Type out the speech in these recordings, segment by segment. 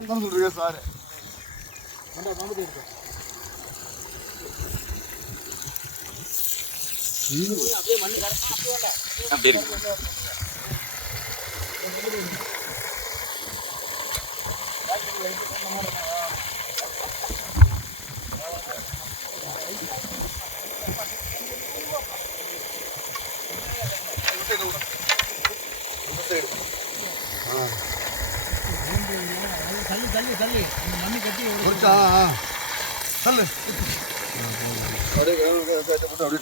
சொல்றீங்க சார். அப்படி இருக்கு. அப்படியே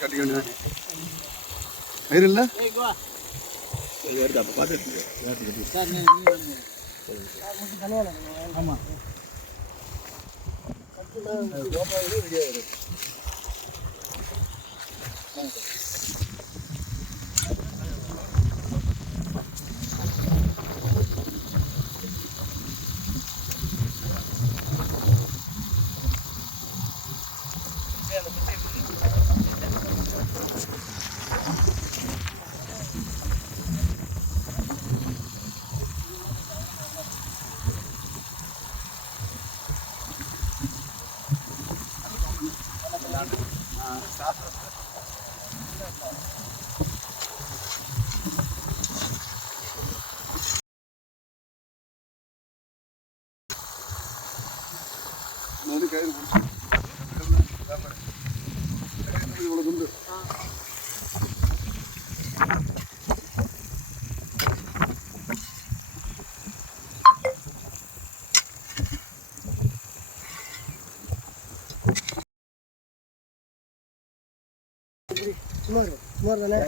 கட்டிக்கணும். கயிறு இல்லை ஆமா கயிறு இவ்வளோ துண்டு சுமார் தானே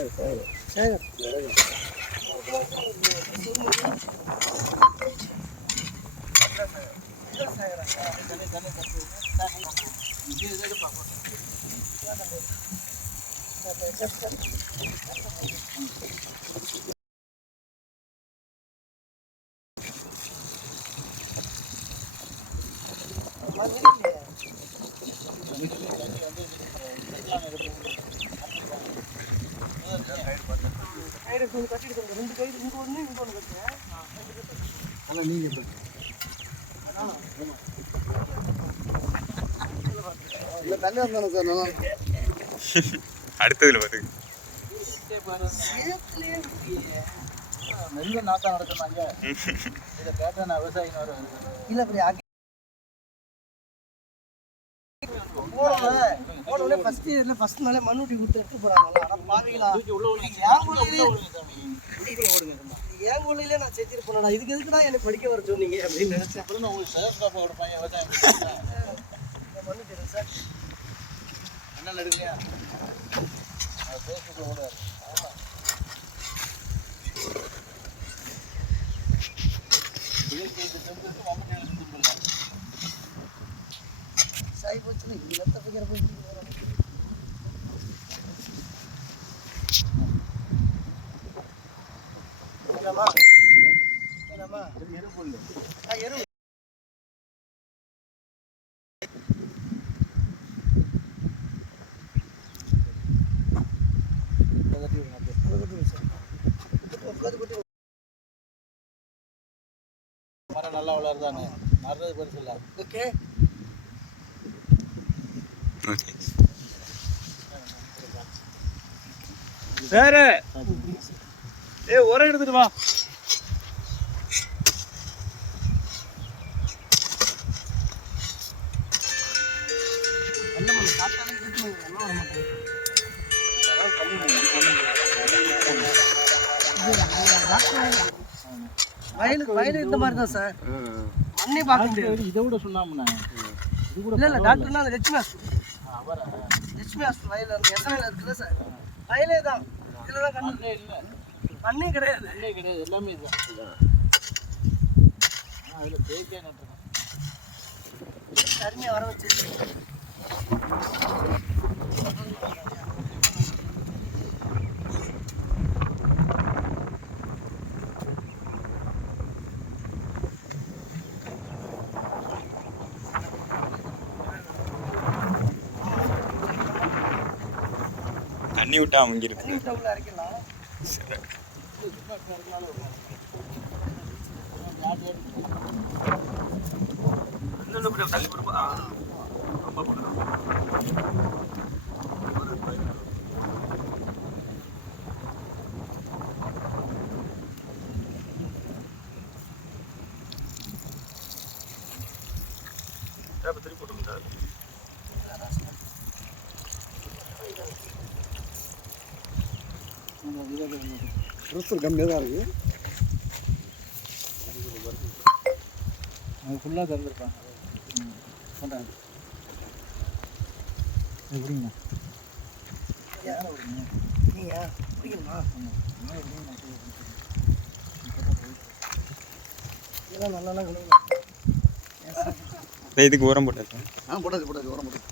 அடுத்ததுல பாரு நெல்லு நாட்டம் நடத்துனாங்க. இதை கேட்டா நான் விவசாயிங்க இல்ல அப்படி ஃபர்ஸ்ட் நாளே மண்ணுட்டி கொடுத்து எடுத்து போறாங்க. என் ஊர்லயே நான் செஞ்சுட்டு போனா இதுக்கு எதுக்குடா என்னை படிக்க வர சொன்னீங்க அப்படின்னு நினைச்சேன். அப்புறம் உங்களுக்கு சேகர் கொடுப்பாங்க விவசாயம் மண்ணுட்டி சார் என்ன நடுங்கயா ஃபேஸ்புக்கில் ஓடுவார். சாய் போச்சு இல்லை தப்பிக்கிற போய் எரு மரம் நல்லா வளருதானே நடுறது பெருசு இல்லை. ஓகே வேற உரம் எடுத்துட்டு வா. வயலு இந்த மாதிரி தான் சார். அன்னே பார்க்க முடியாது. இதை விட சொன்னாமண்ணா இல்லை இல்லை டாக்டர்னா அந்த லட்சுமி ஹாஸ்பிட்டல் வயலில் இருக்கு எஸ்என்எல் இருக்குல்ல சார் வயலே தான். இதில் தான் கண்ணே இல்லை கண்ணே கிடையாது எல்லாமே இதுதான். அதில் பேக்கே நட்டுருக்கேன் அருமையாக வர வச்சு தண்ணி விட்டா அமைஞ்சிருக்கு. தண்ணி விட்டா அரைக்கலாம். சரி அப்படியே தள்ளி போடுப்பா. ரொம்ப போடுறோம். திருப்பி போட்டு ப்ரெஷர் கம்மியாக தான் இருக்குது. அது ஃபுல்லாக திறந்துருப்பாங்க. கொண்டாங்க எப்படிங்கண்ணா நீங்கள் பிடிக்கணுமா? இதெல்லாம் நல்லா கழுவுங்க. இதுக்கு உரம் போட்டாச்சு. போட்டாச்சு உரம் போட்டாச்சு.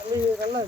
நீங்கள் நல்லா